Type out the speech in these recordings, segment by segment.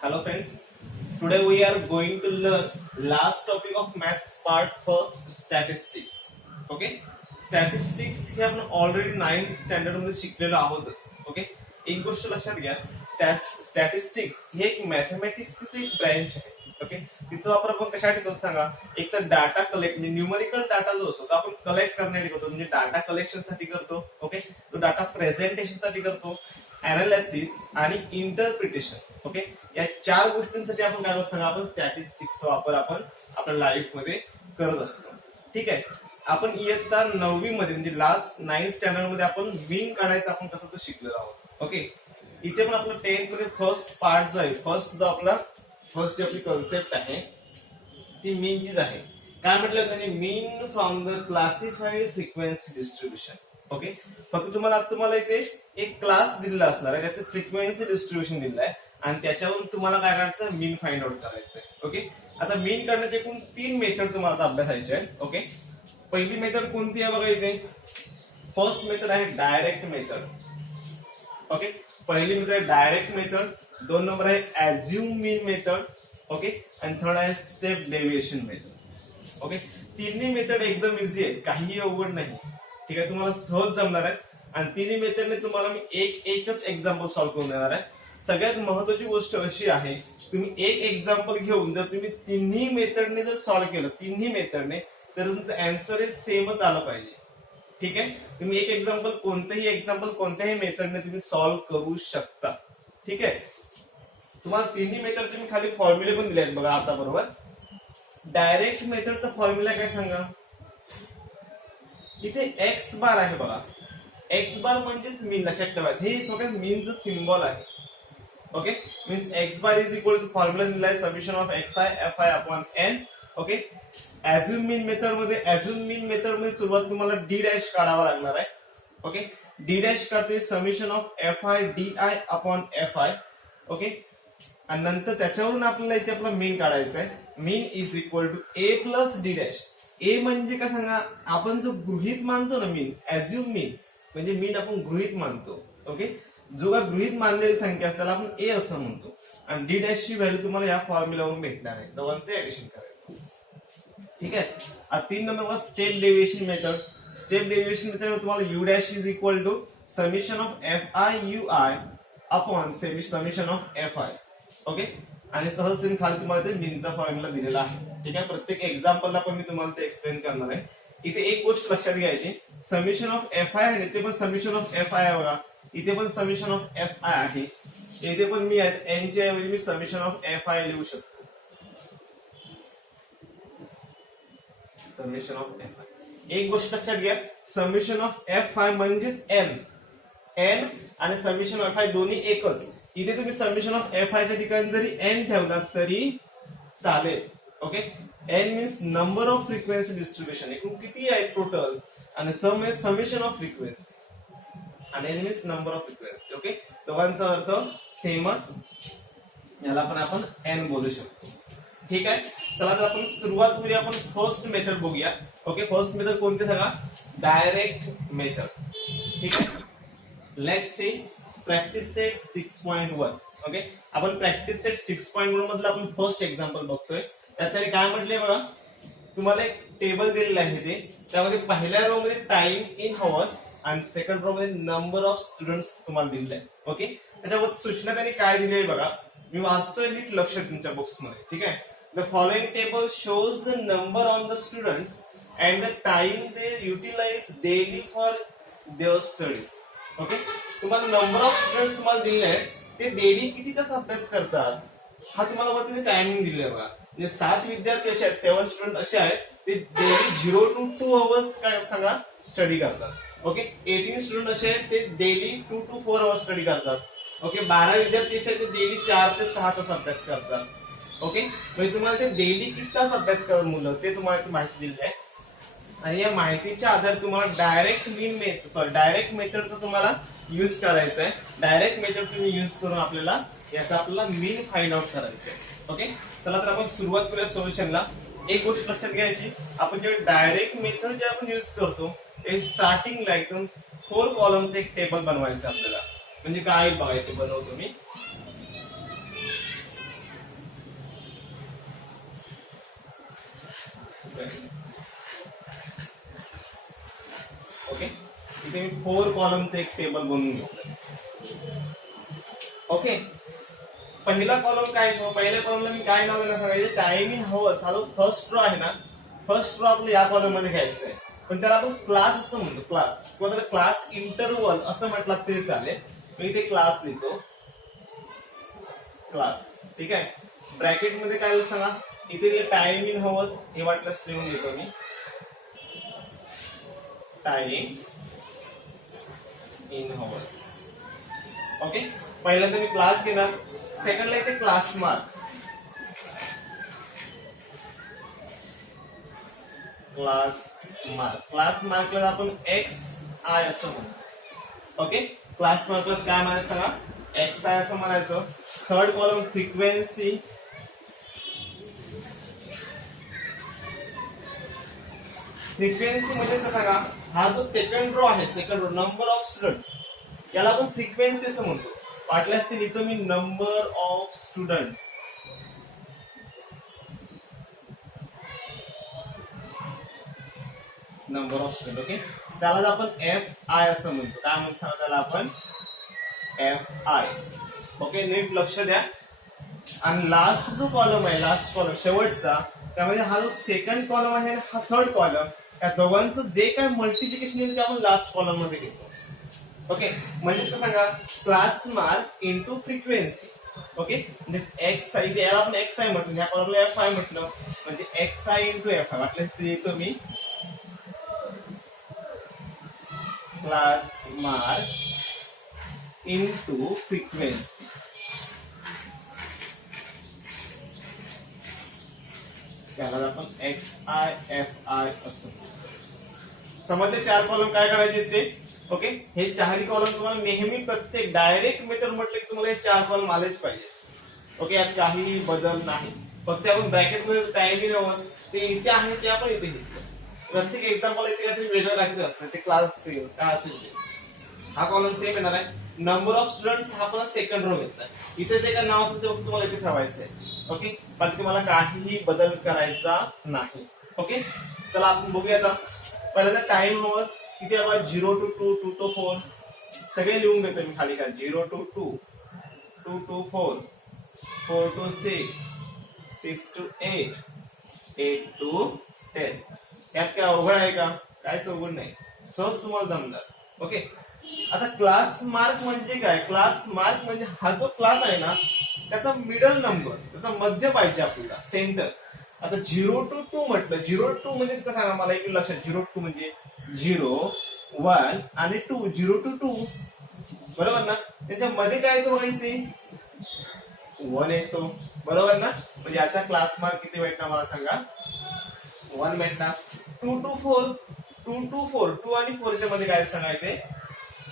Hello friends, today we are going to learn last topic of maths part first statistics. Okay, statistics हे आपण already 9th standard मध्ये शिकलेलो आहोतच. Okay, एक गोष्ट लक्षात घ्या, स्टॅटिस्टिक्स हे एक मॅथमॅटिक्सची एक ब्रँच आहे. ओके, तिचा वापर आपण कशासाठी करतो सांगा. एक तर डाटा कलेक्ट म्हणजे न्यूमरिकल डाटा जो असतो तो आपण कलेक्ट करण्यासाठी करतो, म्हणजे डाटा कलेक्शन साठी करतो. ओके, तो डाटा प्रेझेंटेशन साठी करतो, अनालिसिस आणि इंटरप्रिटेशन. ओके, या चार गोष्टींसाठी आपण काय करतो सांगा, आपण स्टॅटिस्टिक्सचा वापर आपण आपल्या लाईफ मध्ये करत असतो. ठीक आहे, आपण इयत्ता 9वी मध्ये म्हणजे लास्ट 9th स्टँडर्ड मध्ये आपण मीन काढायचं आपण कसं तो शिकलेलो आहोत. ओके, इथे पण आपलं 10th मध्ये फर्स्ट पार्ट जो आहे, फर्स्ट जो आपला फर्स्ट आपली कन्सेप्ट आहे ती मीनचीच आहे. काय म्हटलं त्यांनी, mean from the classified frequency distribution. Okay, फक्त तुम्हाला इथे एक क्लास दिलेला असणार आहे, त्याचं फ्रिक्वेन्सी डिस्ट्रीब्युशन दिलेलं आहे आणि त्याच्यावरून तुम्हाला काय करायचं, मीन फाइंड आउट करायचं आहे. ओके, आता मीन काढण्याचे एकूण 3 मेथड तुम्हाला अभ्यासायचे आहेत. ओके, पहिली मेथड कोणती आहे बघा इथे, फर्स्ट मेथड आहे डायरेक्ट मेथड. ओके, पहिली मेथड आहे डायरेक्ट मेथड, 2 नंबर आहे ऍझ्युम मीन मेथड. ओके, आणि थर्ड आहे स्टेप डेव्हिएशन मेथड. ओके, तिन्ही मेथड एकदम इझी आहेत, काही अवघड नाही. ठीक आहे, तुम्हाला सहज जमणार आहे आणि तिन्ही मेथडने तुम्हाला मी एकच एक्झाम्पल सॉल्व्ह करून देणार आहे. सगळ्यात महत्वाची गोष्ट अशी आहे, तुम्ही एक एक्झाम्पल घेऊन जर तुम्ही तिन्ही मेथडने जर सॉल्व्ह केलं, तिन्ही मेथडने, तर तुमचं अँसर हे सेमच आलं पाहिजे. ठीक आहे, तुम्ही एक एक्झाम्पल कोणत्याही मेथडने तुम्ही सॉल्व्ह करू शकता. ठीक आहे, तुम्हाला तिन्ही मेथडचे मी खाली फॉर्म्युले पण दिले आहेत बघा आता बरोबर. डायरेक्ट मेथडचा फॉर्म्युला काय सांगा, इथे एक्स बार आहे बघा. एक्स बार म्हणजेच मीन, लक्षात ठेवायचं, हे थोडक्यात मीनचं सिम्बॉल आहे. Okay, means X bar is equal to formula दिला आहे summation of X I F I upon N. Okay, assume mean method मध्ये सुरुवात तुम्हाला डी डॅश काढावा लागणार आहे. ओके, डी डॅश काढतोय summation of F I D I upon F I. Okay, आणि नंतर त्याच्यावरून आपल्याला इथे आपला मीन काढायचा आहे. Mean is equal to A plus D dash. A म्हणजे काय सांगा, आपण जो गृहीत मानतो ना मीन, ऍझ्युम मीन म्हणजे मीन आपण गृहीत मानतो. ओके, जो का गृहीत मानलेली संख्या असते त्याला आपण ए असं म्हणतो, आणि डी डॅश ची व्हॅल्यू तुम्हाला या फॉर्म्युलावरून भेटणार आहे. दोघांचे ऍडिशन करायचं. ठीक आहे, 3 number step deviation method. Step deviation method तुम्हाला U dash is equal to summation of F I U I upon summation of F I. Okay, आणि तसंच खाली तुम्हाला ते मीनचा फॉर्म्युला दिलेला आहे. ठीक आहे, प्रत्येक एक्झाम्पलला पण मी तुम्हाला ते एक्सप्लेन करणार आहे. इथे एक गोष्ट लक्षात घ्यायची, समेशन ऑफ एफ आय आहे, इथे पण समेशन ऑफ एफ आय आहे बघा, इथे पण समेशन ऑफ एफ आय आहे, इथे पण मी एन च्या ऐवजी मी समेशन ऑफ एफ आय लिहू शकतो. समेशन ऑफ एफ आय, एक गोष्ट लक्षात घ्या, समेशन ऑफ एफ आय म्हणजेच एन आणि समेशन ऑफ एफ आय दोन्ही एकच. इथे तुम्ही समेशन ऑफ एफ आय च्या ठिकाणी जरी एन ठेवलात तरी चालेल. Okay, N means number of frequency distribution, एकूण किती आहे टोटल, आणि sum is summation of frequency, आणि N means number of frequency. Okay, दोघांचा अर्थ सेमच, याला पण आपण एन बोलू शकतो. ठीक आहे, चला तर आपण सुरुवात करूया. आपण फर्स्ट मेथड बघूया. ओके, फर्स्ट मेथड कोणते सांगा, डायरेक्ट मेथड. ठीक आहे, let's see practice set 6.1. Okay, आपण प्रॅक्टिस सेट 6.1 मधलं आपण फर्स्ट एक्झाम्पल बघतोय. त्यात तरी काय म्हटलंय बघा, तुम्हाला एक टेबल दिलेलं आहे, ते त्यामध्ये पहिल्या रो मध्ये टाइम इन हवर्स आणि सेकंड रो मध्ये नंबर ऑफ स्टुडंट्स तुम्हाला दिलेले आहे. ओके, त्याच्यावर सूचना त्यांनी काय दिली आहे बघा, मी वाचतोय नीट, लक्ष तुमच्या बुक्स मध्ये. ठीक आहे, the following table shows the number on the students and the time they utilise daily for their studies. Okay, तुम्हाला नंबर ऑफ स्टुडंट्स तुम्हाला दिले आहेत, ते डेली किती तास अभ्यास करतात हा तुम्हाला वरती टायमिंग दिले आहे बघा. म्हणजे 7 विद्यार्थी असे आहेत, 7 स्टुडंट असे आहेत, ते डेली 0 to 2 आवर्स काय सांगा स्टडी करतात. ओके, 18 स्टुडंट असे आहेत, ते डेली 2 to 4 आवर्स स्टडी करतात. ओके, 12 विद्यार्थी असे आहेत, ते डेली 4 ते 6 तास अभ्यास करतात. ओके, म्हणजे तुम्हाला ते डेली किती तास अभ्यास करतात मुलं, ते तुम्हाला माहिती दिली आहे. आणि या माहितीच्या आधारे तुम्हाला डायरेक्ट मेथडचा तुम्हाला युज करायचा आहे. डायरेक्ट मेथड तुम्ही युज करून आपल्याला मीन फाइंड आउट करायचं आहे. ओके, चला तर आपण सुरुवात करूया सोल्युशनला. एक गोष्ट लक्षात घ्यायची, आपण जे डायरेक्ट मेथड जे आपण युज करतो ते स्टार्टिंगला एकदम 4 कॉलमचं एक टेबल बनवायचं आपल्याला. म्हणजे काय बघायचं बनवतो मी, फ्रिक्वेन्सी. ओके, इथे मी 4 कॉलमचं एक टेबल बनवून घेतलं. ओके, पहिला कॉलम काय आहे? पहिल्या कॉलमला मी काय नाव देणार सांगायचं, टाइम इन हवर्स. हा जो फर्स्ट रो आहे ना, फर्स्ट रो आपल्या या कॉलम मध्ये घ्यायचा आहे, पण त्याला आपण क्लास असं म्हणतो, क्लास, किंवा त्याला क्लास इंटरवल असं म्हटलं तरी चालेल. मी इथे क्लास लिहितो, क्लास. ठीक आहे, ब्रॅकेट मध्ये काय सांगा, इथे टाइम इन हवर्स हे वाटल्यास लिहून देतो मी, टाइम इन हवर्स. ओके, पहिल्यांदा मी क्लास घेणार, सेकंडला इथे class mark, class mark. Class मार्कला आपण एक्स आय असं म्हणतो. ओके, क्लास मार्कला काय म्हणायचं सांगा, एक्स आय असं म्हणायचं. थर्ड कॉलम फ्रिक्वेन्सी, फ्रिक्वेन्सी मध्ये सांगा, हा जो सेकंड रो आहे, second row number of students, याला आपण फ्रिक्वेन्सी असं म्हणतो. वाटल्यास ते लिहितो मी number of students. Number of student. Okay, त्याला आपण एफ आय असं म्हणतो. काय म्हणतो सांगा त्याला आपण, एफ आय. ओके, नीट लक्ष द्या. आणि लास्ट जो कॉलम आहे, लास्ट कॉलम शेवटचा, त्यामध्ये हा जो सेकंड कॉलम आहे, हा थर्ड कॉलम, या दोघांचं जे काय मल्टिप्लिकेशन येईल ते आपण लास्ट कॉलम मध्ये घेतो. ओके, म्हणजे सांगा class mark into frequency. Okay, म्हणजे एक्स आय, याला आपण एक्स आय म्हटलं, या कॉलमला एफ आय म्हटलं, म्हणजे X I into F I. वाटलं ते येतो मी क्लास मार्क इंटू फ्रिक्वेन्सी. त्याला आपण एक्स आय एफ आय असं समजते. 4 कॉलम काय करायचे ते. ओके, हे चारही कॉलम तुम्हाला नेहमी प्रत्येक डायरेक्ट मेथड म्हटलं की तुम्हाला हे 4 कॉलम आलेच पाहिजे. ओके, यात काही बदल नाही. फक्त आपण ब्रॅकेट मध्ये टाइम इन हवर्स ते इथे आहे ते आपण इथे घेतलं. प्रत्येक एक्झाम्पल इथे काहीतरी वेगळं काहीतरी असतं, ते क्लास सेम काय असेल ते. हा कॉलम सेम येणार आहे. नंबर ऑफ स्टुडंट्स हा आपण सेकंड रो घेतला, इथे जे काय नाव असेल ते तुम्हाला इथे ठेवायचं आहे. ओके, पण तुम्हाला काहीही बदल करायचा नाही. ओके, चला आपण बघूया आता. पहिल्यांदा टाइम हवर्स किती आहे, 0 to 2, 2 to 4 सगळे लिहून घेतो मी खाली. का 0 to 2, 2 to 4, 4 to 6, 6 to 8, 8 to 10. यात काय अवघड आहे का, काहीच अवघड नाही, सहज तुम्हाला जमणार. ओके, आता क्लास मार्क म्हणजे काय, क्लास मार्क म्हणजे हा जो क्लास आहे ना त्याचा मिडल नंबर, त्याचा मध्य पाहिजे आपल्याला, सेंटर. आता 0 to 2 म्हटलं, 0 to 2 म्हणजे काय सांगा मला एक लक्षात, 0 to 2 म्हणजे 0, 1 आणि 2, 0 to 2 बरोबर ना. त्याच्यामध्ये काय येतो बघा, इथे 1 येतो बरोबर ना. म्हणजे याचा क्लास मार्क किती भेटणार मला सांगा, 1 भेटणार. 2 to 4, 2 to 4, 2 आणि 4 च्या मध्ये काय सांगा इथे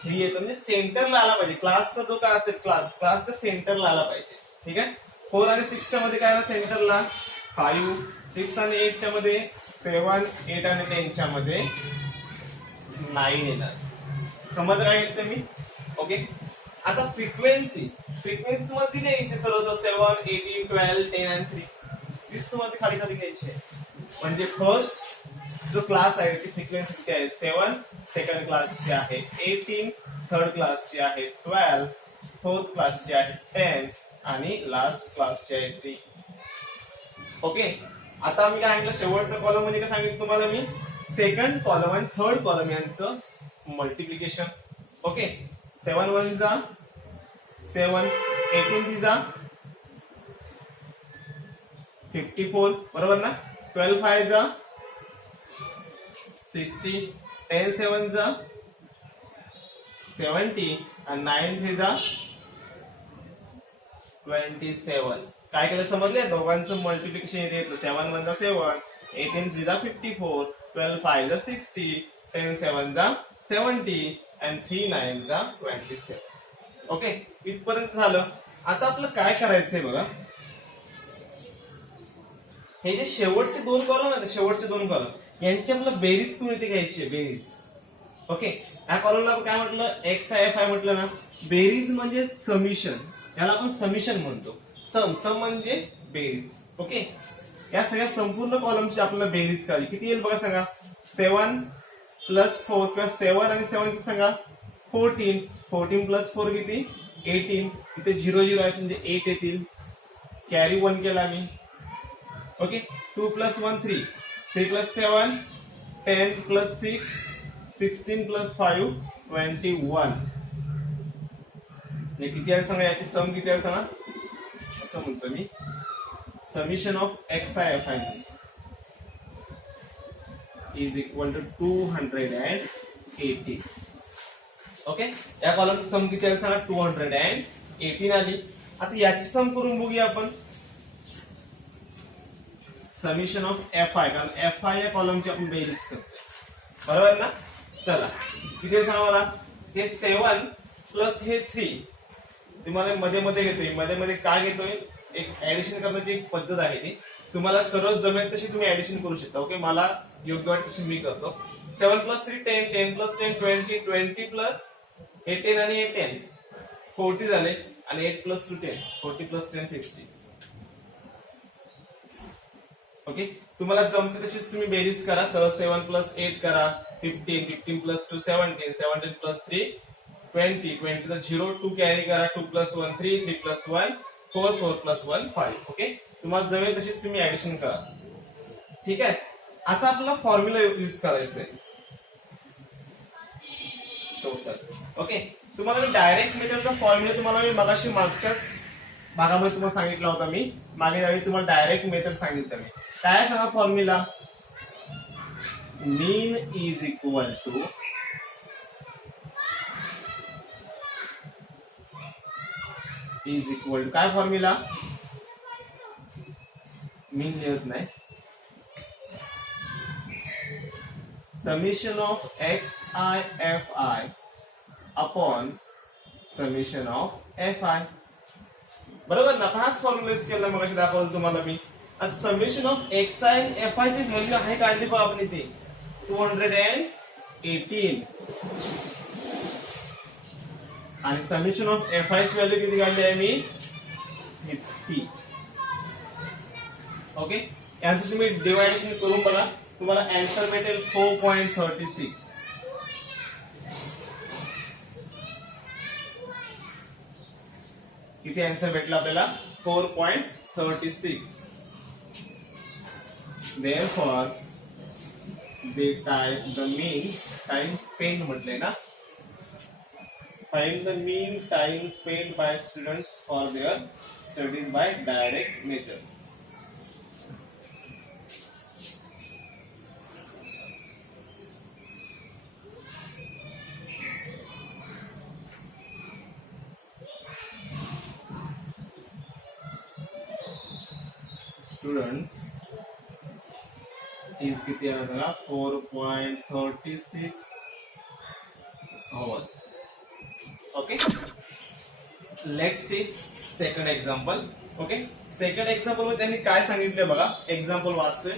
3 येतो. म्हणजे सेंटरला आला पाहिजे क्लासचा जो काय असेल, क्लासच्या सेंटरला आला पाहिजे. ठीक आहे, 4 आणि 6 च्या मध्ये काय आला सेंटरला, 5, 6 आणि 8 च्या मध्ये 7, 8 आणि 10 च्या मध्ये 9 येणार. समज काय येते मी. ओके, आता फ्रिक्वेन्सी तुम्हाला दिली आहे इथे सर्व 7, 18, 12, 10 आणि 3. तीच तुम्हाला खाली खाली घ्यायची आहे. म्हणजे फर्स्ट जो क्लास आहे ती फ्रिक्वेन्सी किती आहे, 7, सेकंड क्लासची आहे 18, थर्ड क्लासची आहे 12, फोर्थ क्लासची आहे 10 आणि लास्ट क्लासची आहे 3. ओके, आता मी काय म्हटलं, शेवटचा कॉलम म्हणजे काय सांगितलं तुम्हाला मी, सेकंड कॉलम आणि थर्ड कॉलम यांचं मल्टिप्लिकेशन. ओके, 7 1 जा 7, 18 3 जा 54 बरोबर ना. 12 5 जा 60, 10 7 जा 70 आणि 9 3 जा 27. काय केलं समजले, दोघांचं मल्टिप्लिकेशन येते. 7 1 जा 7, 18 3 जा 54, 12 5 जा 60, 10 7 जा 70 आणि 3 9 जा 27. ओके, इथपर्यंत झालं. आता आपलं काय करायचंय बघा, हे जे शेवटचे 2 कॉलम आहेत, शेवटचे 2 कॉलम यांची आपल्याला बेरीज कोणती घ्यायची, बेरीज. ओके, या कॉलमला काय म्हटलं, एक्स आय एफ आय म्हटलं ना. बेरीज म्हणजे समिशन, याला आपण समिशन म्हणतो. सम म्हणजे बेरीज. ओके, या सगळ्या संपूर्ण कॉलमची आपल्याला बेरीज करायची. किती येईल बघा सांगा. 7 + 4 किंवा 7 आणि 7 किती सांगा 14. 14 + 4 किती 18. इथे 0 0 आहेत म्हणजे 8 येतील. कॅरी 1 केला मी. ओके. 2 + 1 3. 3 + 7 10 + 6 16 + 5 21. हे किती आहे सांगा. याची सम किती आहे सांगा. असं म्हणतो मी summation of xi fi is equal to 280. Okay. या कॉलमची सम किती आहे सांगा 218 आली. आता याची सम करून बघूया आपण. समिशन ऑफ fi कारण fi या कॉलमची आपण बेरीज करतोय बरोबर ना. चला किती आहे सांगा मला. हे 7 प्लस हे 3 तुम्हाला मध्ये मध्ये घेतोय. मध्ये मध्ये काय घेतोय एक ऍडिशन करण्याची एक पद्धत आहे ती. तुम्हाला सरळ जमेल तशी तुम्ही ऍडिशन करू शकता. ओके. मला योग्य वाटत तशी मी करतो. 7 + 3 10 10 + 10 20 20 प्लस हे 10 आणि हे 10 40 झाले आणि 8 + 2 10 40 + 10 50. ओके. तुम्हाला जमते तशीच तुम्ही बेरीज करा. 7 + 8 करा 15 15 + 2 17 17 + 3 20 20 चा 0 2 कॅरी करा 2 + 1 3 3 + 1 4 4 + 1 5. ओके. तुम्हाला जमेल तशीच तुम्ही ऍडिशन करा. ठीक आहे. आता आपल्याला फॉर्म्युला यूज करायचा आहे टोटल. ओके. तुम्हाला डायरेक्ट मेथडचा फॉर्म्युला तुम्हाला मी मगाशी मागच्याच भागामध्ये तुम्हाला सांगितला होता. मी मागे जावी तुम्हाला डायरेक्ट मेथड सांगितलं मी. काय सांगा formula. Mean is equal to काय फॉर्म्युला. मीन लिहत नाही. Summation of xi fi upon summation of fi. बरोबर ना. हाच फॉर्म्युला यूज केला मगाशी दाखवलं तुम्हाला मी. आता समिशन ऑफ xi आणि fi ची व्हॅल्यू आहे काढली पहा आपण इथे 218 आणि समिशन ऑफ fi ची व्हॅल्यू किती काढली आहे मी 50. ओके. यांचं तुम्ही डिव्हायडेशन करून बघा तुम्हाला आन्सर भेटेल 4.36. किती आन्सर भेटला आपल्याला 4.36. Therefore the mean time spent म्हटले ना. Find the mean time spent by students for their studies by direct method. Students is किती आहे बघा 4.36 hours. Okay. Let's see second example. Okay. Second example मध्ये त्यांनी काय सांगितलं बघा. एक्झाम्पल वाचतोय.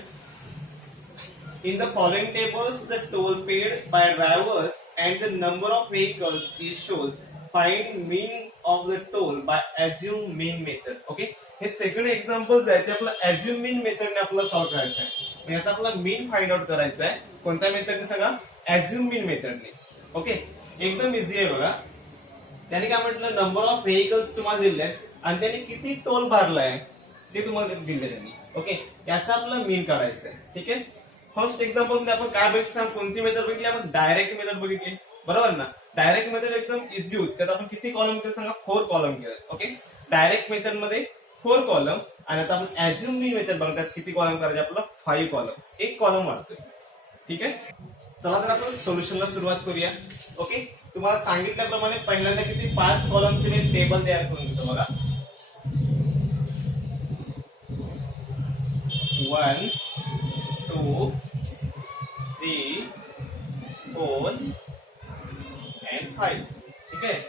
In the following tables, the toll paid by drivers and the number of vehicles is shown. Find mean of the toll by assume mean method. Okay. हे second example आहे ते आपलं assume mean मेथड ने आपल्याला solve करायचं आहे. याचा आपल्याला मीन फाइंड आउट करायचा आहे. कोणत्या मेथडने सांगा assume mean मेथडने. ओके. एकदम इझी आहे बघा. त्याने काय म्हटलं नंबर ऑफ व्हेकल्स तुम्हाला दिले आणि त्याने किती टोल भरलाय ते तुम्हाला दिले त्यांनी. ओके. याचा आपल्याला मीन काढायचं आहे. ठीक आहे. फर्स्ट एक्झाम्पल मध्ये आपण काय बघितलं कोणती मेथड बघितली आपण डायरेक्ट मेथड बघितली बरोबर ना. डायरेक्ट मेथड एकदम इझी होती. त्यात आपण किती कॉलम केले सांगा 4 कॉलम केले. ओके. डायरेक्ट मेथड मध्ये 4 कॉलम आणि आता आपण ऍझ्युम मीन मेथड बघतो त्यात किती कॉलम करायचे आपल्याला 5 कॉलम. एक कॉलम वाढतोय. ठीक आहे. चला तर आपण सोल्युशनला सुरुवात करूया. ओके. तुम्हाला सांगितल्याप्रमाणे पहिल्यांदा किती 5 कॉलमचे मी टेबल तयार करून घेतो बघा. 1 2 3 4 and 5. ठीक आहे.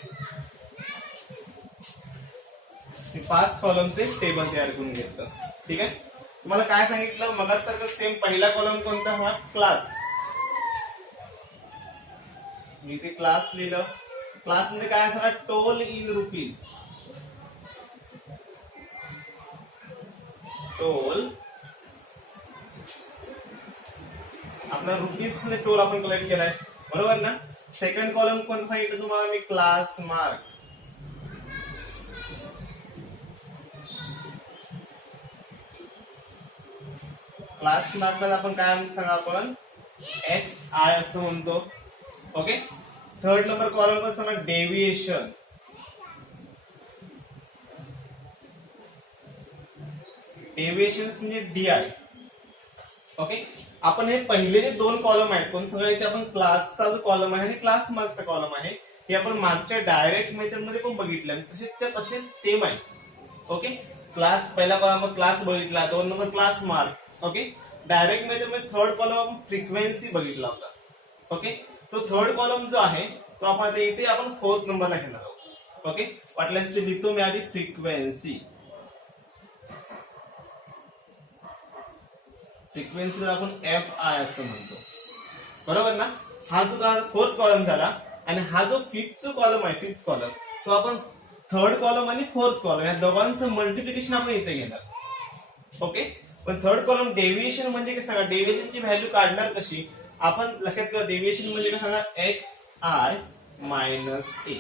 5 कॉलमचे टेबल तयार करून घेतलं. ठीक आहे. तुम्हाला काय सांगितलं मगासारखं सेम पहिला कॉलम कोणता हा क्लास. मी इथे क्लास लिहिलं. क्लास मध्ये काय असणार टोल इन रुपीज. टोल आपला रुपीज टोल आपण कलेक्ट केलाय, बरोबर ना. सेकंड कॉलम कोणता सांगितलं तुम्हाला मी, क्लास मार्क. क्लास मार्क मध्ये आपण काय म्हणतो सांगा, आपण एक्स आय असं म्हणतो. ओके. थर्ड नंबर कॉलम मध्ये सांगा डेव्हिएशन. डेव्हिएशन म्हणजे डीआय. ओके. आपण हे पहिले जे दोन कॉलम आहेत कोण सगळं, इथे आपण क्लासचा जो कॉलम आहे आणि क्लास मार्कचा कॉलम आहे हे आपण मागच्या डायरेक्ट मेथड मध्ये पण बघितलं, तसेच सेम आहे. ओके. क्लास पहिला कॉलम क्लास बघितला, 2 number class mark. Okay. Direct method मध्ये थर्ड कॉलम आपण फ्रिक्वेन्सी बघितला होता. ओके. तो थर्ड कॉलम जो आहे तो आपण आता इथे आपण फोर्थ नंबरला घेणार आहोत. ओके. वाटल्यास ते लिहितो मी आधी, फ्रिक्वेन्सी. फ्रिक्वेन्सीला आपण एफ आय असं म्हणतो, बरोबर ना. हा जो फोर्थ कॉलम झाला आणि हा जो फिफ्थ जो कॉलम आहे, फिफ्थ कॉलम, तो आपण थर्ड कॉलम आणि फोर्थ कॉलम या दोघांचं मल्टिप्लिकेशन आपण इथे घेणार. ओके. पण थर्ड कॉलम डेव्हिएशन म्हणजे काय सांगा, डेव्हिएशनची व्हॅल्यू काढणार कशी आपण लक्षात ठेवा. डेव्हिएशन म्हणजे काय सांगा, X I minus A.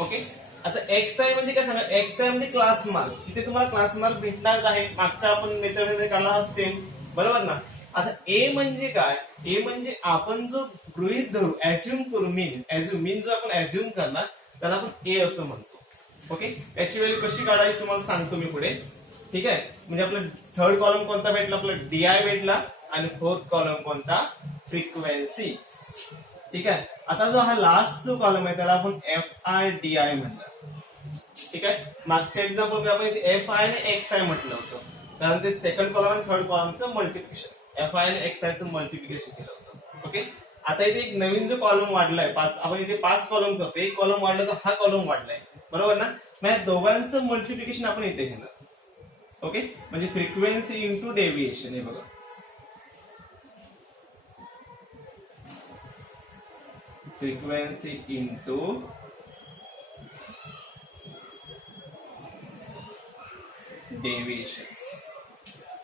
Okay. आता एक्स आय म्हणजे काय सांगा, एक्स आय म्हणजे क्लास मार्क. इथे तुम्हाला क्लास मार्क भेटणारच आहे, मागच्या आपण मेथड मध्ये काढला हा सेम, बरोबर ना. आता ए म्हणजे काय, ए म्हणजे आपण जो गृहीत धरू, ऍझ्युम करू, मीन जो आपण ऍझ्युम करणार त्याला आपण ए असं म्हणतो. ओके. याची व्हॅल्यू कशी काढायची तुम्हाला सांगतो मी पुढे. ठीक आहे. म्हणजे आपलं थर्ड कॉलम कोणता भेटला, आपला डीआय भेटला आणि फोर्थ कॉलम कोणता, फ्रिक्वेन्सी. ठीक आहे. आता जो हा लास्ट जो कॉलम आहे त्याला आपण एफ आय डी आय म्हणतात. ठीक आहे. मागच्या एक्झाम्पल मध्ये आपण एफ आय आणि एक्स आय म्हटलं होतं, कारण ते सेकंड कॉलम आणि थर्ड कॉलमचं मल्टिप्लिकेशन, एफ आय आणि एक्स आयचं मल्टिप्लिकेशन केलं होतं. ओके. आता इथे एक नवीन जो कॉलम वाढलाय 5, आपण इथे 5 कॉलम करतो, एक कॉलम वाढला तर हा कॉलम वाढलाय, बरोबर ना. मग या दोघांचं मल्टिप्लिकेशन आपण इथे घेणार. ओके. म्हणजे फ्रिक्वेन्सी इंटू डेव्हिएशन. हे बघा, फ्रिक्वेन्सी इंटू डेव्हिएशन.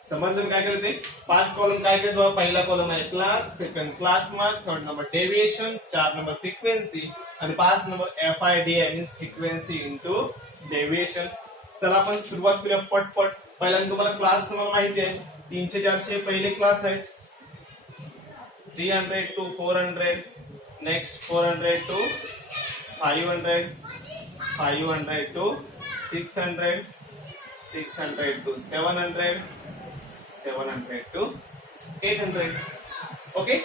समजलं काय केलं ते. 5 कॉलम काय केलं, पहिला कॉलम आहे class, second class mark, third number deviation, 4 number frequency आणि 5 number F I D I means frequency into deviation. चला आपण सुरुवात करूया पटपट. पहिल्यांदा तुम्हाला क्लास तुम्हाला माहिती आहे 300 400 पहिले क्लास आहेत, 300 to 400, next 400 to 500, 500 to 600, 600 to 700, 700 to 800. Okay.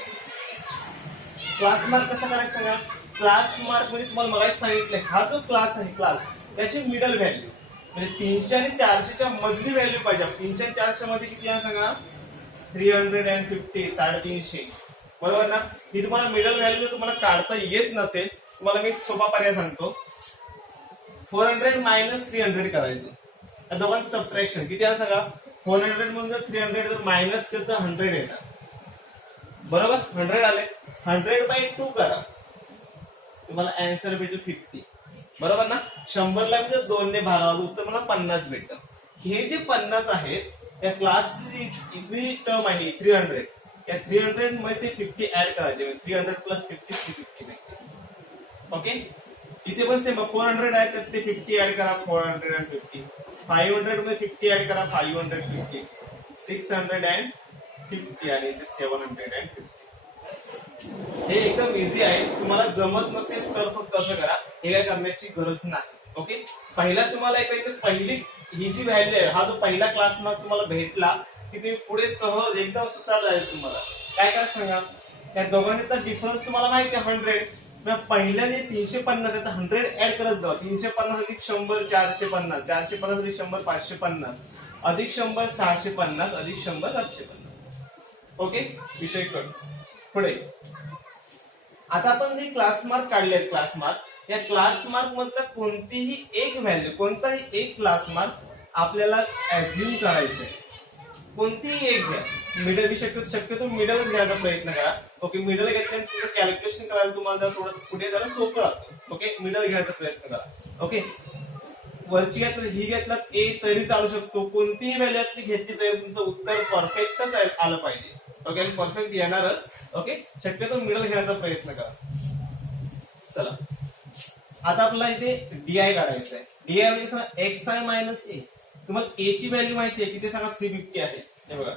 Class mark कसा काढायचा सांगा. क्लास मार्क म्हणजे तुम्हाला मगाशी सांगितलं, हा जो क्लास आहे क्लास त्याची मिडल व्हॅल्यू म्हणजे 300 आणि 400च्या मधली व्हॅल्यू पाहिजे. 300 आणि 400 मध्ये किती आहे सांगा, 350, 350, बरोबर ना. ही तुम्हाला मिडल व्हॅल्यू जर तुम्हाला काढता येत नसेल, तुम्हाला मी सोपा पर्याय सांगतो. 400 मायनस 300 करायचं. या दोघांचं सबट्रॅक्शन किती आहे सांगा. 400 म्हणून जर 300 जर मायनस केलं तर 100 येणार, बरोबर. 100 आले, 100/2 करा, तुम्हाला आन्सर भेटेल 50, बरोबर ना. 100ला जर 2 ने भागावं उत्तर मला 50 भेटतं. हे जे 50 आहेत या क्लासची इथली टर्म आहे 300, या 300 मध्ये 50 ऍड करायचे, 300 प्लस 50 350 भेटते. ओके. इथे पण सेम 400 आहे तर ते 50 ऍड करा, 450. 500 मध्ये 50 ऍड करा, 550. 650 आणि इथे 750. हे एकदम इझी आहे. तुम्हाला जमत नसेल तर फक्त असं करा, हे काय करण्याची गरज नाही. ओके. पहिला तुम्हाला पहिली ही जी व्हॅल्यू आहे, हा जो पहिला क्लास मार्क तुम्हाला भेटला की तुम्ही पुढे सहज एकदम सुसाट जायचं. तुम्हाला काय काय सांगा, या दोघांचा डिफरन्स तुम्हाला माहिती आहे 100. पहिल्या जे 350 आहे 100 ऍड करत जावा. 350 अधिक 100 450, 450 अधिक 100 550, अधिक 100 650, अधिक 100 750. ओके. विषय कट. पुढे आता आपण जे क्लास मार्क काढले, क्लास मार्क, या क्लास मार्क मधला कोणतीही एक व्हॅल्यू, कोणताही एक क्लास मार्क आपल्याला ऍझ्युम करायचं आहे. कोणतीही एक घ्या, मिडल शक्यतो मिडलच घ्यायचा प्रयत्न करा. ओके. मिडल घेतल्यानंतर तुमचं कॅल्क्युलेशन करायला तुम्हाला जरा थोडं पुढे जरा सोपं राहतं. ओके. मिडल घ्यायचा प्रयत्न करा. ओके. वरची घेतलं ही घेतलात ए तरी चालू शकतो, कोणतीही व्हॅल्यू घेतली तरी तुमचं उत्तर परफेक्टच आलं पाहिजे. ओके, आणि परफेक्ट येणारच. ओके, शक्यतो मिडल घेण्याचा प्रयत्न करा. चला, आता आपल्याला इथे डीआय काढायचं आहे. डीआय म्हणजे सांगा एक्स आय मायनस ए. तुम्हाला ए ची व्हॅल्यू माहिती आहे किती सांगा 350 आहे. हे बघा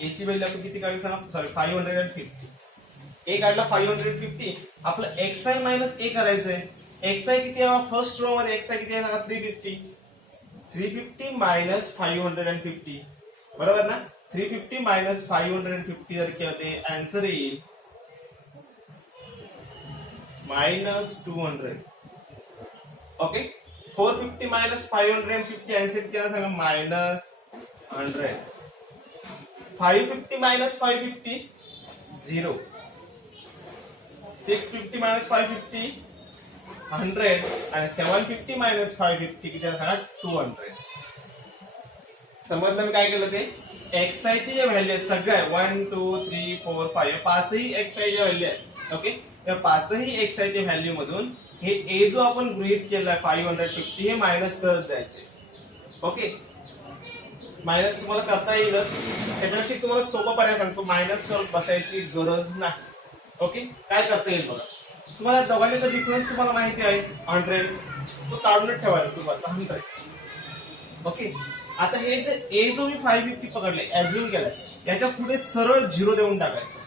ए ची व्हॅल्यू आपण किती काढली सांगा, सॉरी 550. ए काढला 550. आपलं एक्स आय मायनस ए करायचंय. एक्स आय किती आहे फर्स्ट रो मध्ये, एक्स आय किती आहे सांगा 350. 350 मायनस 550 बरोबर ना. 350 मायनस 550 जर केलं ते आन्सर येईल -200. ओके, 450 मायनस 550 आन्सर किती आहे सांगा -100. 550 मायनस 550 0. 650 मायनस 550 100 आणि 750 मायनस 550 किती आहे सांगा 200. समजलं मी काय केलं ते. एक्स आय ची जे व्हॅल्यू आहे सगळ्या 1 2 3 4 5 पाचही एक्स आय च्या व्हॅल्यू आहे. ओके, या पाचही एक्स आय च्या व्हॅल्यू मधून हे ए जो आपण गृहीत केलाय 550 हे मायनस करत जायचे. ओके, मायनस तुम्हाला करता येईलच. त्याच्यापेक्षा तुम्हाला सोपा पर्याय सांगतो, मायनस करत बसायची गरज नाही. ओके, काय करता येईल बघा. तुम्हाला दोघांचा डिफरन्स तुम्हाला माहिती आहे 100, तो काढूनच ठेवायचा सुरुवातला 100. ओके, आता हे जे ए जो मी 550 पकडले ऍझ्युम केलाय याच्या पुढे सरळ 0 देऊन टाकायचं.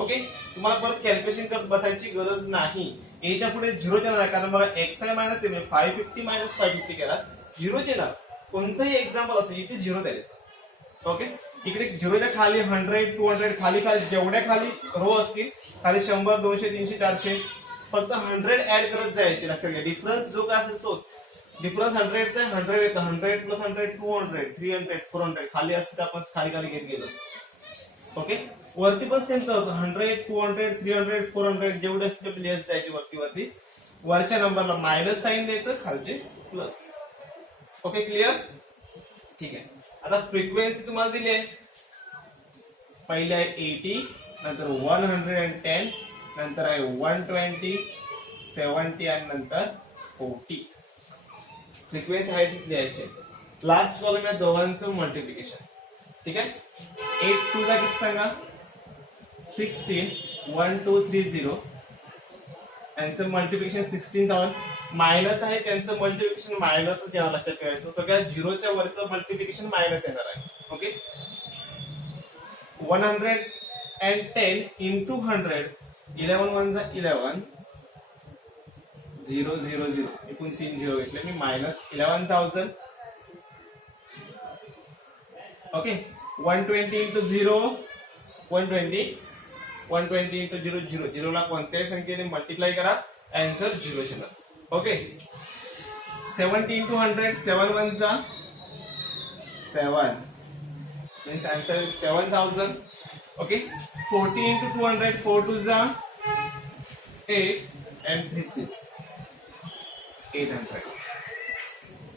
ओके, तुम्हाला परत कॅल्क्युलेशन करत बसायची गरज नाही. एच्या पुढे 0 येणार, कारण बघा X I minus A 550 minus 550 केला 0 येणार. कोणतंही एक्झाम्पल असेल इथे 0 द्यायचं. ओके, इकडे 0च्या खाली 100 200 खाली खाली जेवढ्या खाली रो असतील खाली 100 200 300 400 फक्त 100 ऍड करत जायचे. लक्षात घ्या, डिफरन्स जो काय असेल तोच. डिफरन्स 100 चा 100 येतं, 100 प्लस 100 200 300 400 खाली असते आपण खाली खाली घेत गेलो. ओके, वरती पण सेम होतं 100 200 300 400 जेवढे असते तेवढे लिहत जायचे वरती वरती. वरच्या नंबरला मायनस साइन द्यायचं, खालचे प्लस. Okay, clear. ठीक आहे, आता फ्रिक्वेन्सी तुम्हाला दिली आहे. पहिले आहे 80, नंतर 110, नंतर आहे 120 70 आणि नंतर 40. फ्रिक्वेन्सी आहे द्यायचे. लास्ट कॉलम या दोघांचं मल्टिप्लिकेशन. ठीक आहे, 8 2 ला किती सांगा 16 1 2 3 0. यांचं मल्टिप्लिकेशन 16,000. मायनस आहे त्यांचं मल्टिप्लिकेशन मायनसच घ्यावं लक्षात ठेवायचं. तर काय 0च्या वरचं मल्टिप्लिकेशन मायनस येणार आहे. ओके, 110 इंटू 100 11 1 11 0 0 0 एकूण 3 0 घेतले मी -11,000. ओके, 120 इंटू 0 120 120 इंटू 0 0 0 ला कोणत्याही संख्येने मल्टिप्लाय करा, आन्सर 0 येणार. ओके, 70 इंटू 100 7 1 चा 7 मीन्स आन्सर 7,000. ओके, 40 इंटू 200 4 2 चा 8 and 3 6 800.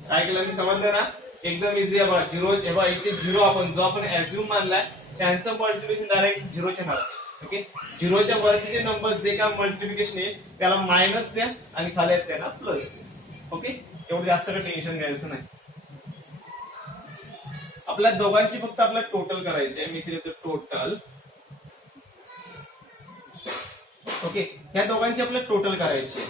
काय केलं मी समजलं ना, एकदम इझी आहे बघा. 0 इथे 0 आपण जो आपण ऍझ्युम मानलाय त्यांचं मल्टिप्लिकेशन डायरेक्ट 0 च्या नाव. ओके, 0च्या वरचे जे नंबर जे काय मल्टिप्लिकेशन आहे त्याला मायनस द्या आणि खाली आहेत त्यांना प्लस. ओके, एवढं जास्त काही टेन्शन घ्यायचं नाही. आपल्या दोघांची फक्त आपल्याला टोटल करायची आहे. मी इथे टोटल. ओके, ह्या दोघांची आपल्याला टोटल करायची आहे.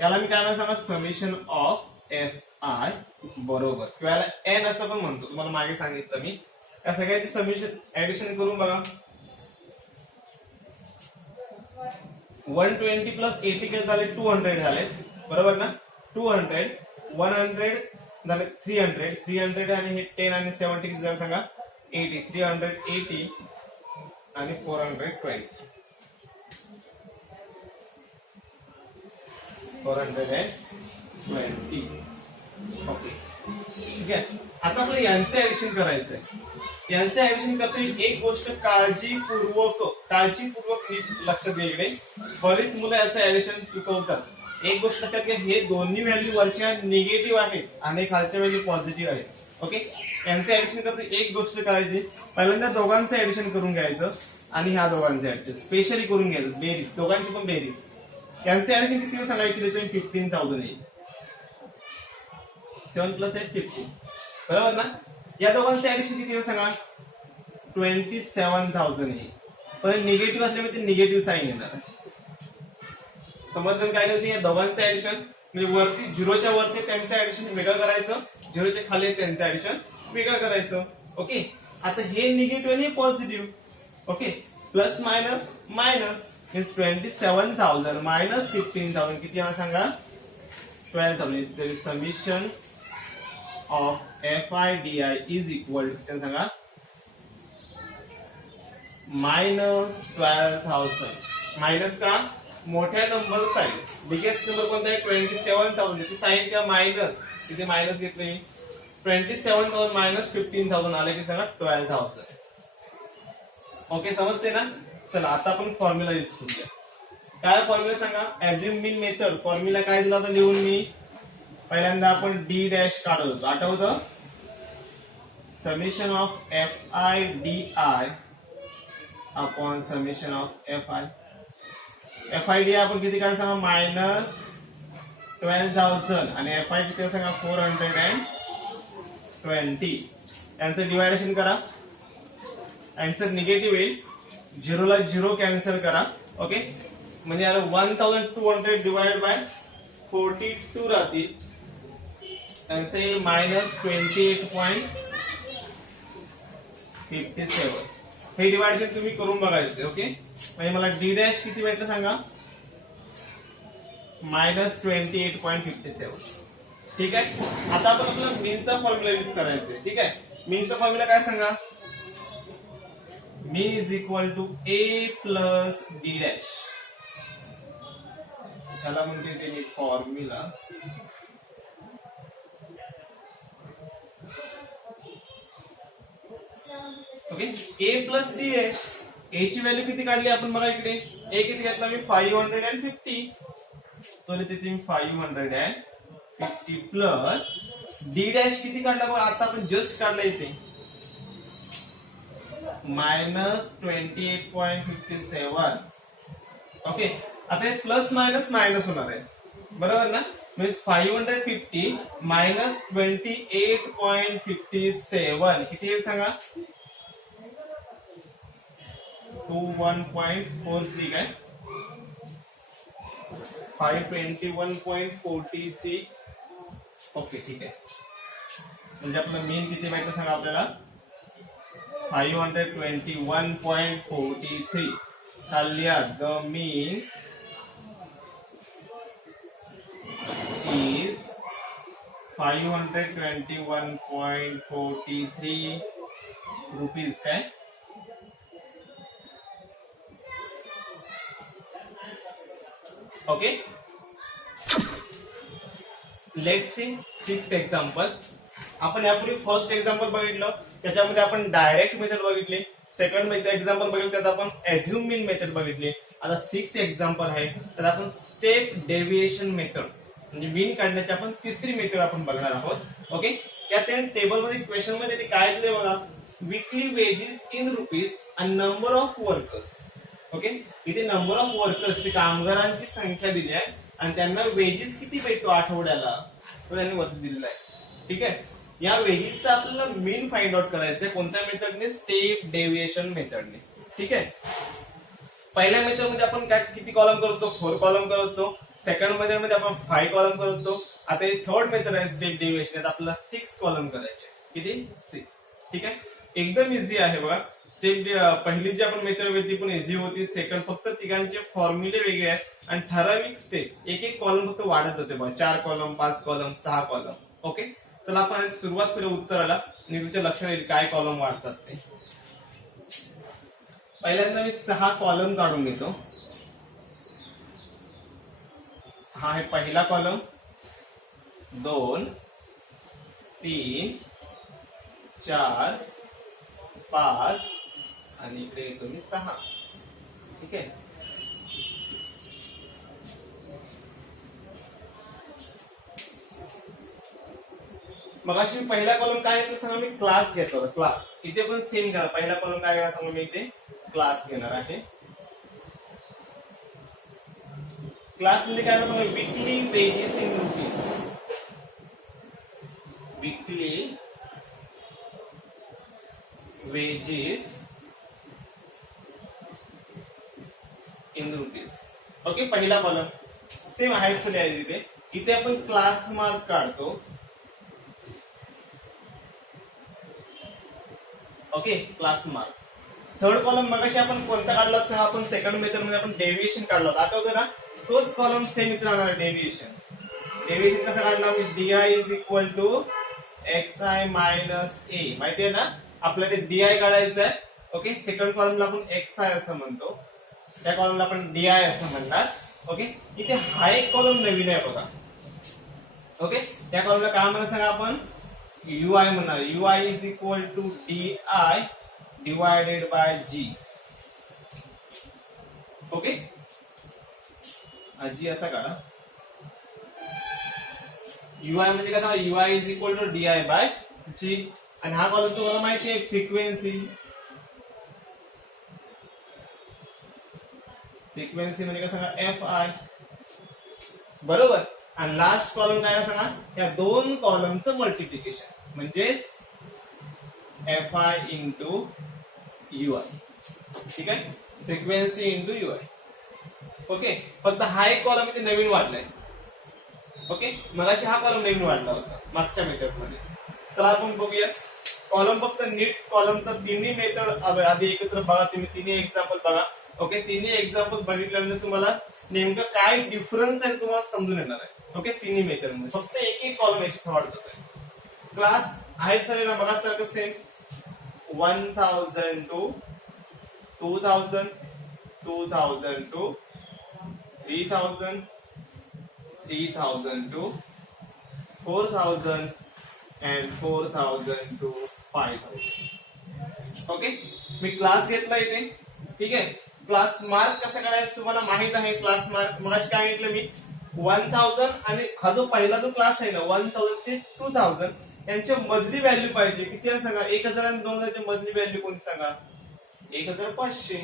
याला मी काय सांगा समेशन ऑफ एफ आय बरोबर, किंवा एन असं पण म्हणतो. तुम्हाला मागे सांगितलं मी. या सगळ्याची समेशन ऍडिशन करून बघा. 120 प्लस 80 किती झाले 200 झाले बरोबर ना. 200 100 झाले 300 300 आणि हे 10 आणि 70 किती झालं सांगा 80 380 आणि 420 420. ओके, ठीक आहे. आता आपल्याला यांचं ऍडिशन करायचंय. यांचं ऍडिशन करताना एक गोष्ट काळजीपूर्वक नीट लक्षात द्यायची. बरीच मुलं असं ऍडिशन चुकवतात. एक गोष्ट लक्षात घ्या, हे दोन्ही व्हॅल्यू वरच्या निगेटिव्ह आहेत आणि खालच्या व्हॅल्यू पॉझिटिव्ह आहेत. ओके, यांचं ऍडिशन करताना एक गोष्ट करायची, पहिल्यांदा दोघांचं ऍडिशन करून घ्यायचं आणि ह्या दोघांचं ऍडिशन स्पेशली करून घ्यायचं. बेरीज, दोघांची पण बेरीज. यांचं ऍडिशन किती सांगायचं तुम्ही 15,000 येईल. 7 + 8 15 बरोबर ना. या दोघांचं ऍडिशन किती सांगा 27,000 येईल, पण निगेटिव्ह असल्यामुळे ते निगेटिव्ह साईन येणार. समजलं काय करायचं, या दोघांचं ऍडिशन म्हणजे वरती झिरोच्या वरती त्यांचं ऍडिशन वेगळं करायचं, झिरोच्या खाली त्यांचं ऍडिशन वेगळं करायचं. ओके, आता हे निगेटिव्ह आणि हे positive. Okay, plus minus minus means 27,000 minus 15,000 किती येणार सांगा, 12,000. Summation of FIDI is equal to सांगा -12,000. मायनस का, मोठ्या नंबर साईन, बिगेस्ट नंबर कोणता आहे 27,000, ती साईन का मायनस, इथे मायनस घेतले मी. 27,000 मायनस 15,000 आले की सांगा 12,000. ओके, समजते ना. चला आता आपण फॉर्म्युला यूज करूया. काय फॉर्म्युला सांगा, ऍझ्युम मीन मेथड. फॉर्म्युला काय दिला होता लिहून मी, पहिल्यांदा आपण डी डॅश काढत होतो, आठवतं, summation of FIDI upon summation of FI. FIDI आपण किती काढ सांगा, मायनस 12,000 आणि FI किती सांगा 420. यांचं डिवायडेशन करा, आन्सर निगेटिव्ह येईल, झिरोला झिरो कॅन्सल करा. ओके, म्हणजे याला 1200 डिवाइडेड बाय 42 राहतील, आन्सर येईल -28.57. हे डिवायडेशन तुम्ही करून बघायचे. ओके, म्हणजे मला डी डॅश किती भेटलं सांगा, -28.57. ठीक आहे, आता आपण आपला मीनचा फॉर्म्युला यूज करायचा. ठीक आहे, मीनचा फॉर्म्युला काय सांगा, mean is equal to A plus D dash. त्याला म्हणते ते मी formula. Okay, A plus D dash. A ची व्हॅल्यू किती काढली आपण बघा इकडे, A किती घेतला मी 550, तो तिथे 550 प्लस डी डॅश किती काढला बघा, आता आपण जस्ट काढला इथे -28.57. ओके, आता हे प्लस मायनस मायनस होणार आहे, बरोबर ना. मीन्स 550 मायनस 28.57 किती येईल सांगा, 21.43 काय, 521.43. ओके, ठीक आहे, म्हणजे आपलं मीन किती भेटलं सांगा आपल्याला 521.43. लिहा, द मीन is 521.43 रुपीज काय. Okay, let's see 6th example. आपण यापूर्वी फर्स्ट एक्झाम्पल बघितलं, त्याच्यामध्ये आपण डायरेक्ट मेथड बघितली. सेकंड एक्झाम्पल बघितलं, त्यात आपण ऍझ्युम मीन मेथड बघितली. आता 6th एक्झाम्पल आहे, त्यात आपण स्टेप डेव्हिएशन मेथड म्हणजे मीन काढण्याची आपण तिसरी मेथड आपण बघणार आहोत. ओके, या टेबल मध्ये क्वेश्चन मध्ये काय दिले बघा, weekly wages in rupees and number of workers. Okay, इथे नंबर ऑफ वर्कर्स कामगारांची संख्या दिली आहे आणि त्यांना वेजेस किती भेटतो आठवड्याला, तो त्यांनी वरती दिलेला आहे. ठीक आहे, या वेजेसचा आपल्याला मीन फाइंड आउट करायचं आहे, कोणत्या मेथडने, स्टेप डेव्हिएशन मेथडने. ठीक आहे, पहिल्या मेथड मध्ये आपण काय किती कॉलम करतो, 4 कॉलम करतो. सेकंड मेथड मध्ये आपण 5 कॉलम करतो. आता हे थर्ड मेथड आहे स्टेप डेव्हिएशन, आपल्याला 6 कॉलम करायचे. किती, 6. ठीक आहे, एकदम इझी आहे बघा. स्टेप पहिली जी आपण मेथड होती पण इझी होती. सेकंड फक्त तिघांचे फॉर्म्युले वेगळे आहेत आणि ठराविक स्टेप एक एक कॉलम फक्त वाढत जाते बघा, 4 कॉलम 5 कॉलम 6 कॉलम. ओके, चला आपण सुरुवात करूया उत्तराला आणि तुमच्या लक्षात येईल काय कॉलम वाढतात ते. पहिल्यांदा मी 6 कॉलम काढून घेतो. हा आहे पहिला कॉलम, 2 3 4 5 आणि इकडे येतो मी 6. ठीक आहे, मग अशी पहिला कॉलम काय घेतला सांगा, मी क्लास घेतला होता. क्लास इथे पण सेम करा, पहिला कॉलम काय घेणार सांगा, मी इथे क्लास घेणार आहे. क्लास मध्ये काय होतं, weekly wages in rupees. Weekly wages in rupees. Okay, पहिला कॉलम सेम आहेच लिहायचं इथे आपण क्लास मार्क काढतो. Okay, class mark. Third column मगाशी आपण कोणता काढला असता, आपण सेकंड मेथड मध्ये आपण डेव्हिएशन काढला होता, आठवतं ना? तोच कॉलम सेम इथे राहणार. डेव्हिएशन कसं काढणार? DI is equal to XI minus A. माहिती आहे ना आपल्याला ते DI काढायचं आहे. ओके, सेकंड कॉलमला आपण XI असं म्हणतो, त्या कॉलमला आपण DI असं म्हणणार. ओके, इथे हा एक कॉलम नवीन आहे बघा. ओके, त्या कॉलमला काय म्हणणार सांगा आपण? UI म्हणणार. UI is equal to DI divided by G. Okay, G असा काढा. UI म्हणजे काय सांगा? UI is equal to DI by G. आणि हा कॉलम तुम्हाला माहिती आहे फ्रिक्वेन्सी. फ्रिक्वेन्सी म्हणजे काय सांगा? FI. बरोबर. आणि लास्ट कॉलम काय सांगा? या दोन कॉलमचं मल्टिप्लिकेशन म्हणजेच FI इंटू UI. ठीक आहे, फ्रिक्वेन्सी इंटू UI. ओके, फक्त हा एक कॉलम इथे नवीन वाढलाय. ओके, मगाशी हा कॉलम नवीन वाढला होता मागच्या मेथड मध्ये. चला आपण बघूया कॉलम. फक्त नीट कॉलमचा तिन्ही मेथड आधी एकत्र बघा तुम्ही, तिन्ही एक्झाम्पल बघा. ओके, तिन्ही एक्झाम्पल बघितल्यानंतर तुम्हाला नेमकं काय डिफरन्स आहे तुम्हाला समजून येणार आहे. ओके, तिन्ही मेथड मध्ये फक्त एक एक कॉलम एक्स्ट्रा वाढत होते. क्लास आहे सर ना बघा सारखं same. 1000 to 2000, 2000 to 3000, 3000 to 4000 and 4000 to 5000. Okay, मी क्लास घेतला इथे. ठीक आहे, क्लास मार्क कसं काढायचं तुम्हाला माहित आहे. क्लास मार्क मगाशी काय म्हटलं मी? 1000 आणि हा जो पहिला जो क्लास आहे ना 1000 ते 2000 यांच्या मधली व्हॅल्यू पाहिजे. किती आहे सांगा? 1000 आणि 2000 च्या मधली व्हॅल्यू कोणती सांगा? 1500.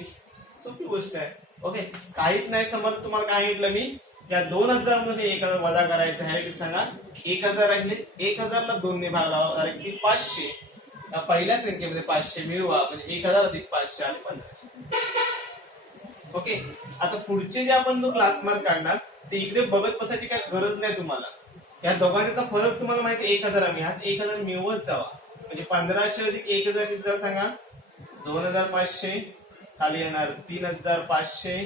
सोपी गोष्ट आहे. ओके, काहीच नाही समज तुम्हाला काय म्हटलं मी? या 2000 मध्ये 1000 वजा करायचं आहे. किती सांगा? 1000 राहिले. 1000 ला 2 ने भाग लावा, किती? 500. या पहिल्या संख्येमध्ये 500 मिळवा म्हणजे 1000 अधिक 500 आणि 1500. ओके, आता पुढचे जे आपण जो क्लास मार्क काढणार ते इकडे बघत बसायची काय गरज नाही तुम्हाला. या दोघांचा फरक तुम्हाला माहिती आहे 1000 मी हात 1000 मिळवत जावा म्हणजे 1500 अधिक 1000 किती झालं सांगा? 2500. खाली येणार 3500,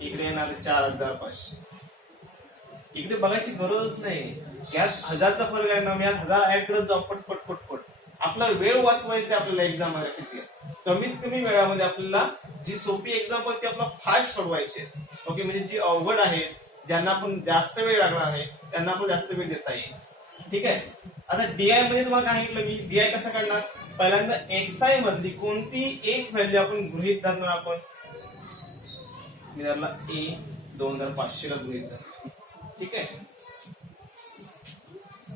इकडे येणार 4500. इकडे बघायची गरज नाही. यात 1000चा फरक आहे ना, मी यात 1000 ऍड करत जाऊ पटपट पटपट. आपला वेळ वाचवायचा आपल्याला एक्झाम मध्ये. कमीत कमी वेळामध्ये आपल्याला जी सोपी एक्झाम्पल ती आपल्याला फास्ट सोडवायची. ओके, म्हणजे जी अवघड आहे, ज्यांना आपण जास्त वेळ लागणार आहे त्यांना आपण जास्त वेळ देता येईल. ठीक आहे, आता DI मध्ये तुम्हाला काय सांगितलं मी? DI कसं काढणार? पहिल्यांदा XI मधली कोणती एक व्हॅल्यू आपण गृहीत धरणार. आपण मी धरला A 2500 ला गृहीत धरला. ठीक आहे,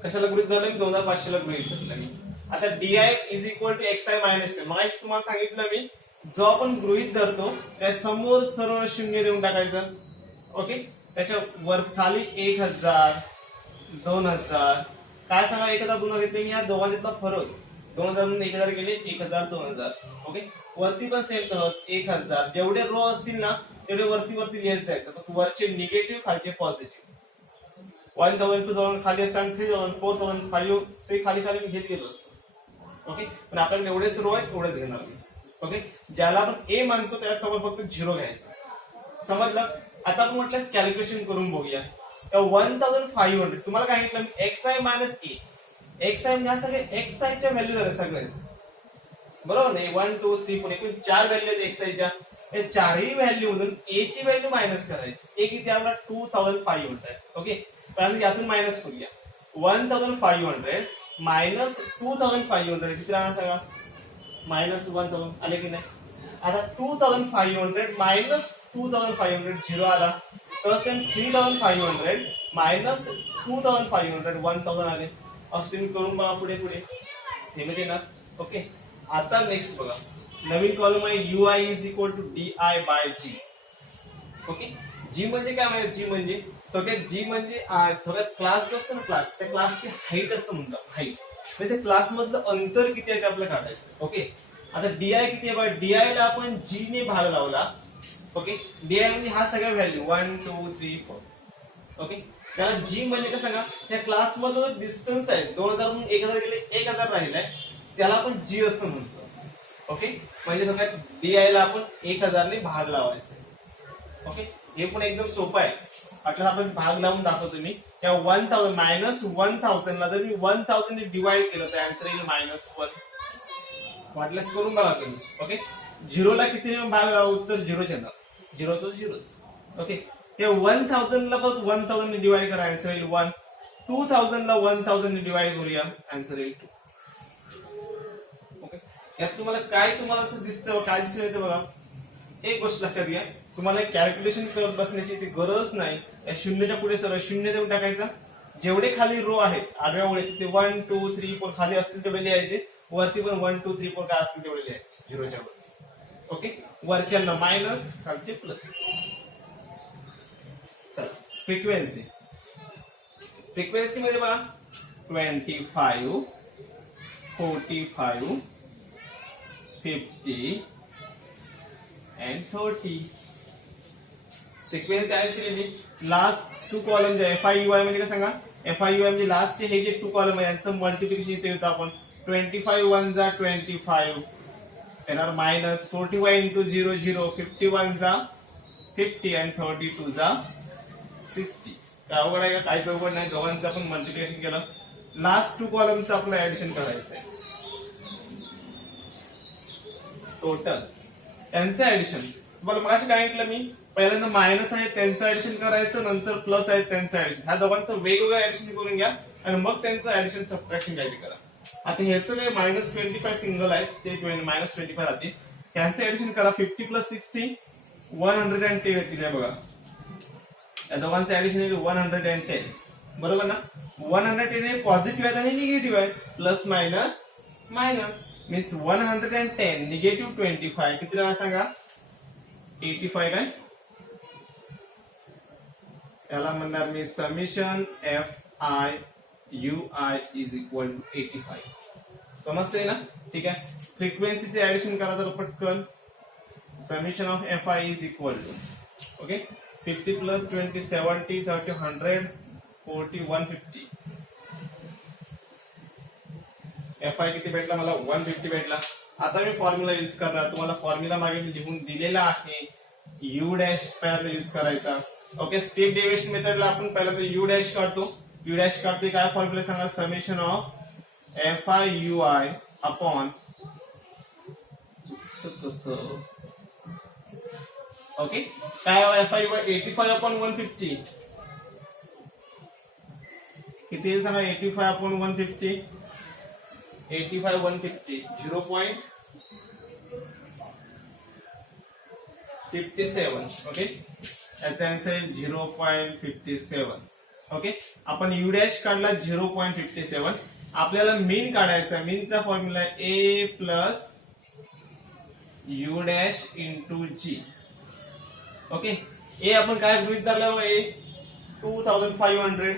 कशाला गृहीत धरलं मी? 2500 ला गृहीत धरलं मी. आता DI is equal to XI minus A. मग तुम्हाला सांगितलं मी जो आपण गृहीत धरतो त्या समोर सरळ शून्य देऊन टाकायचं. ओके, त्याच्या वर खाली 1000 2000 काय सांगा? 1000 2000 घेतले मी. या दोघांचा फरक 2000 मधून 1000 गेले 1000 2000. ओके, वरती पण सेम तसंच 1000. जेवढे रो असतील ना तेवढे वरती वरती लिहायचं जायचं. फक्त वरचे निगेटिव्ह खालचे पॉझिटिव्ह. 1000 2000 खाली असताना 3000 4000 5 से खाली खाली घेत गेलो असतो. ओके, पण आपल्याकडे एवढेच रो आहेत एवढेच घेणार. ओके, ज्याला आपण A मानतो त्यासमोर फक्त 0 घ्यायचं. समजलं? आता आपण म्हटलं कॅल्क्युलेशन करून बघूया. 1500 तुम्हाला काय म्हटलं? XI minus A. XI म्हणजे सगळे XI च्या व्हॅल्यू झाल्या सगळेच. बरोबर नाही? 1 2 3 4 एकूण 4 व्हॅल्यू आहेत XI च्या. या चारही व्हॅल्यू मधून A ची व्हॅल्यू मायनस करायची. A किती आपला 2500 आहे. ओके, पण यातून मायनस करूया. 1500 मायनस 2500 किती राहणार सांगा? मायनस 1000 आले की नाही? आता 2500 मायनस 2500 0 आला. तर सेम 3500 मायनस 2500 1000 आले. असं तुम्ही करून बघा पुढे पुढे सेम येणार. ओके, आता नेक्स्ट बघा. नवीन कॉलम आहे UI is equal to DI by G. Okay, G म्हणजे काय माहिती? G म्हणजे थोडक्यात G म्हणजे थोडक्यात क्लास जो असतो ना क्लास, त्या क्लासची हाईट असं म्हणतात. हाईट म्हणजे क्लास मधलं अंतर किती आहे ते आपल्याला काढायचं. ओके, आता DI किती आहे बघा? DI ला आपण G ने भाग लावला ओके, DI म्हणजे हा सगळ्या व्हॅल्यू 1 2 3 4. ओके, त्याला जी म्हणजे काय सांगा, त्या क्लास मध्ये डिस्टन्स आहे 2000 म्हणून 1000 गेले 1000 राहिलाय, त्याला आपण जी असं म्हणतो. ओके, म्हणजे समजा DI ला आपण 1000 ने भाग लावायचा. ओके, हे पण एकदम सोपं आहे. आता आपण भाग लावून दाखवतो मी. या 1000 -1000 ला जर मी 1000 ने डिवाइड केलं तर आन्सर येईल -1. वाटल्यास करून बघा तुम्ही. ओके, 0 ला किती भाग लावू तर 0 च येणार. 0 तो 0. ओके, ते 1000 ला पण 1000 ने डिवाइड करा, आन्सर येईल 1. 2000 ला 1000 ने डिवाइड करूया, आन्सर येईल 2. ओके, यात तुम्हाला असं दिसतं, काय दिसून येतं बघा. एक गोष्ट लक्षात घ्या, तुम्हाला कॅल्क्युलेशन करत बसण्याची ती गरज नाही. या शून्याच्या पुढे सरळ शून्य देऊन टाकायचा. जेवढे खाली रो आहेत आडव्या ओळीत ते 1 2 3 4 खाली असतील तेवढे लिहायचे, वरती पण 1 2 3 4 काय असतील तेवढे लिहायचे 0च्या वर. ओके, वरच्यांना मायनस, खालचे प्लस. चला, फ्रिक्वेन्सी मध्ये बघा 25 45 50 and 30. फ्रिक्वेन्सी आहे लास्ट 2 कॉलम जे FIUI म्हणजे काय सांगा, FIUI म्हणजे लास्ट हे जे 2 कॉलम आहे यांचं मल्टिप्लिकेशन इथे होतं आपण. 25 1 जा 25 येणार मायनस 45 इंटू 0 0, 51 जा 50 and 32 जा 60. काय अवघड आहे का? काहीच अवघड नाही. दोघांचं आपण मल्टिप्लिकेशन केलं, लास्ट 2 कॉलमचं आपलं ऍडिशन करायचं आहे. टोटल त्यांचं ऍडिशन तुम्हाला मगाशी काय म्हटलं मी, पहिल्यांदा मायनस आहे त्यांचं ऍडिशन करायचं, नंतर प्लस आहे त्यांचं ऍडिशन. ह्या दोघांचं वेगवेगळं ऍडिशन करून घ्या आणि मग त्यांचं ऍडिशन सबट्रॅक्शन काय करा. आता ह्याचं काय -25 सिंगल आहे ते -25 राहते, त्यांचं ऍडिशन करा. 50 + 60 110 येतील बघा. या दोघांचं ऍडिशन येईल 110. बरोबर ना. 110 हे पॉझिटिव्ह आहे आणि निगेटिव्ह आहे, plus minus minus means 110 negative 25 किती राहणार सांगा, 85 काय. त्याला म्हणणार मी summation FIUI is equal to 85. समजते ना. ठीक आहे, फ्रिक्वेन्सीचे ऍडिशन करा तर पटकन. Summation of FI is equal to okay 50 + 20 70 30 100 40 150. FI किती भेटला मला, 150 भेटला. आता मी फॉर्म्युला यूज करणार. तुम्हाला फॉर्म्युला मागे मी लिहून दिलेला आहे. U डॅश पहिल्यांदा यूज करायचा. ओके, स्टेप डेरिव्हेशन मेथडला आपण पहिल्यांदा U डॅश काढतो. U डॅश काढते काय फॉर्म्युला सांगा, समेशन ऑफ FIUI अपॉन कसं. ओके, काय FIUI 85 अपॉन 150 किती येईल सांगा, 85 अपॉन 150 85 150 0.57. ओके, याचा आन्सर आहे 0.57. ओके, आपण U डॅश काढला 0.57. आपल्याला मीन काढायचा. मीनचा formula A + U dash into G. Okay, A आपण काय गृहीत धरलं, A 2500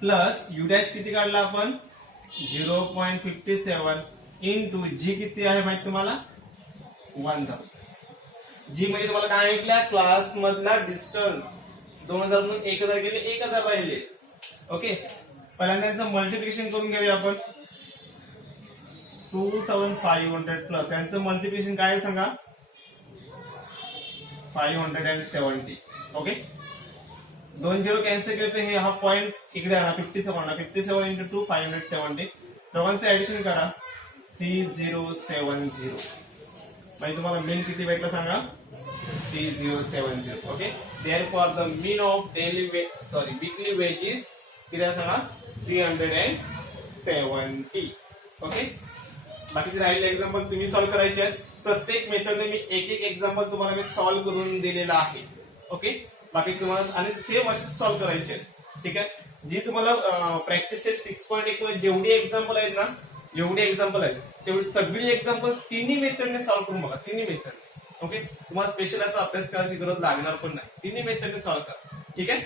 प्लस U डॅश किती काढला आपण 0.57 इंटू G किती आहे माहिती तुम्हाला 1000. G म्हणजे तुम्हाला काय म्हटलं, क्लास मधला डिस्टन्स. 2000 म्हणून 1000 गेले 1000 राहिले. ओके, पहिल्यांदा यांचं मल्टिप्लिकेशन करून घेऊया आपण. 2500 प्लस यांचं मल्टिप्लिकेशन काय सांगा, 570. ओके, 2 0 कॅन्सल केले तर हे हा पॉइंट इकडे आला 57. 57 इंटू 2 570. दोघांचं ऍडिशन करा 3070. म्हणजे तुम्हाला मीन किती भेटला सांगा, 3070. Okay, therefore the mean of weekly wedges किती आहे सांगा, 370. ओके, बाकीचे राहिले एक्झाम्पल तुम्ही सॉल्व्ह करायचे आहेत. प्रत्येक मेथडने मी एक एक्झाम्पल तुम्हाला मी सॉल्व्ह करून दिलेला आहे. ओके, बाकी तुम्हाला आणि सेम असे सॉल्व्ह करायचे. ठीक आहे, जी तुम्हाला प्रॅक्टिस सेट 6.1 जेवढी एक्झाम्पल आहेत ना, तेवढी सगळी एक्झाम्पल तिन्ही मेथडने सॉल्व्ह करून बघा. तिन्ही मेथड. ओके, तुम्हाला स्पेशल याचा अभ्यास करायची गरज लागणार पण नाही. तिन्ही मेथडने सॉल्व्ह करा. ठीक आहे.